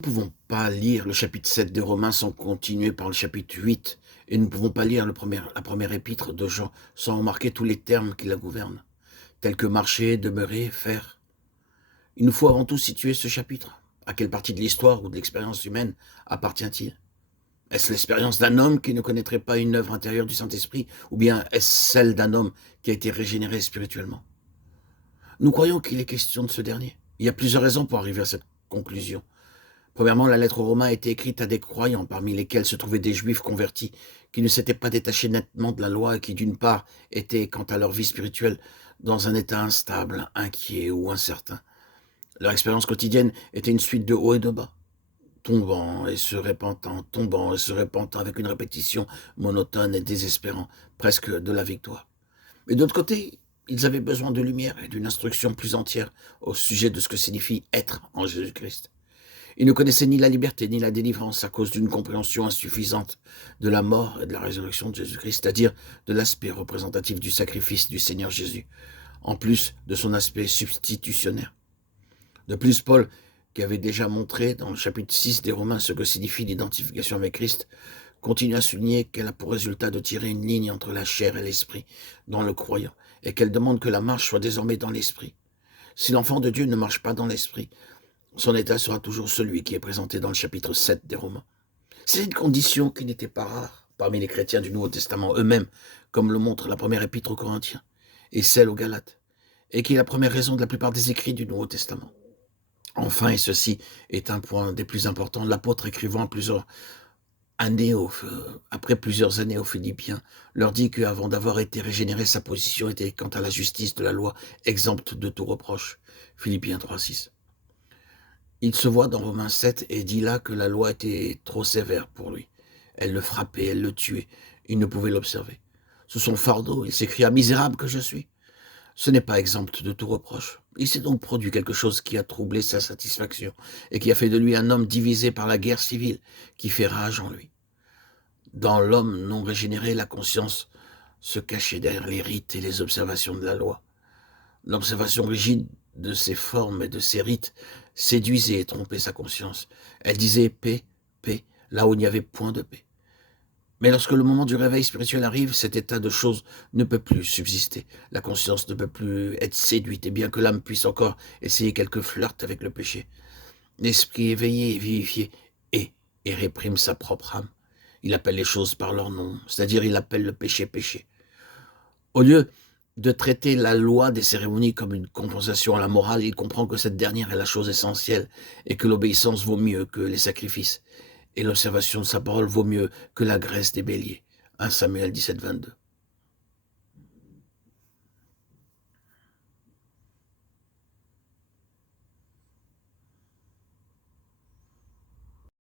Nous ne pouvons pas lire le chapitre 7 des Romains sans continuer par le chapitre 8, et nous ne pouvons pas lire la première épître de Jean sans remarquer tous les termes qui la gouvernent, tels que marcher, demeurer, faire. Il nous faut avant tout situer ce chapitre. À quelle partie de l'histoire ou de l'expérience humaine appartient-il? Est-ce l'expérience d'un homme qui ne connaîtrait pas une œuvre intérieure du Saint-Esprit, ou bien est-ce celle d'un homme qui a été régénéré spirituellement? Nous croyons qu'il est question de ce dernier. Il y a plusieurs raisons pour arriver à cette conclusion. Premièrement, la lettre aux Romains a été écrite à des croyants, parmi lesquels se trouvaient des juifs convertis, qui ne s'étaient pas détachés nettement de la loi et qui, d'une part, étaient, quant à leur vie spirituelle, dans un état instable, inquiet ou incertain. Leur expérience quotidienne était une suite de hauts et de bas, tombant et se repentant avec une répétition monotone et désespérante, presque de la victoire. Mais d'autre côté, ils avaient besoin de lumière et d'une instruction plus entière au sujet de ce que signifie être en Jésus-Christ. Ils ne connaissaient ni la liberté ni la délivrance à cause d'une compréhension insuffisante de la mort et de la résurrection de Jésus-Christ, c'est-à-dire de l'aspect représentatif du sacrifice du Seigneur Jésus, en plus de son aspect substitutionnaire. De plus, Paul, qui avait déjà montré dans le chapitre 6 des Romains ce que signifie l'identification avec Christ, continue à souligner qu'elle a pour résultat de tirer une ligne entre la chair et l'esprit dans le croyant, et qu'elle demande que la marche soit désormais dans l'esprit. Si l'enfant de Dieu ne marche pas dans l'esprit, son état sera toujours celui qui est présenté dans le chapitre 7 des Romains. C'est une condition qui n'était pas rare parmi les chrétiens du Nouveau Testament eux-mêmes, comme le montre la première épître aux Corinthiens et celle aux Galates, et qui est la première raison de la plupart des écrits du Nouveau Testament. Enfin, et ceci est un point des plus importants, l'apôtre écrivant après plusieurs années aux Philippiens, leur dit qu'avant d'avoir été régénéré, sa position était, quant à la justice de la loi, exempte de tout reproche. Philippiens 3,6. Il se voit dans Romains 7 et dit là que la loi était trop sévère pour lui. Elle le frappait, elle le tuait. Il ne pouvait l'observer. Sous son fardeau, il s'écria « Misérable que je suis !» Ce n'est pas exempt de tout reproche. Il s'est donc produit quelque chose qui a troublé sa satisfaction et qui a fait de lui un homme divisé par la guerre civile, qui fait rage en lui. Dans l'homme non régénéré, la conscience se cachait derrière les rites et les observations de la loi. L'observation rigide de ses formes et de ses rites séduisait et trompait sa conscience. Elle disait paix, paix, là où il n'y avait point de paix. Mais lorsque le moment du réveil spirituel arrive, cet état de choses ne peut plus subsister. La conscience ne peut plus être séduite, et bien que l'âme puisse encore essayer quelques flirts avec le péché, l'esprit éveillé et vivifié est et réprime sa propre âme. Il appelle les choses par leur nom, c'est-à-dire il appelle le péché péché. Au lieu de traiter la loi des cérémonies comme une compensation à la morale, il comprend que cette dernière est la chose essentielle et que l'obéissance vaut mieux que les sacrifices et l'observation de sa parole vaut mieux que la graisse des béliers. 1 Samuel 17, 22.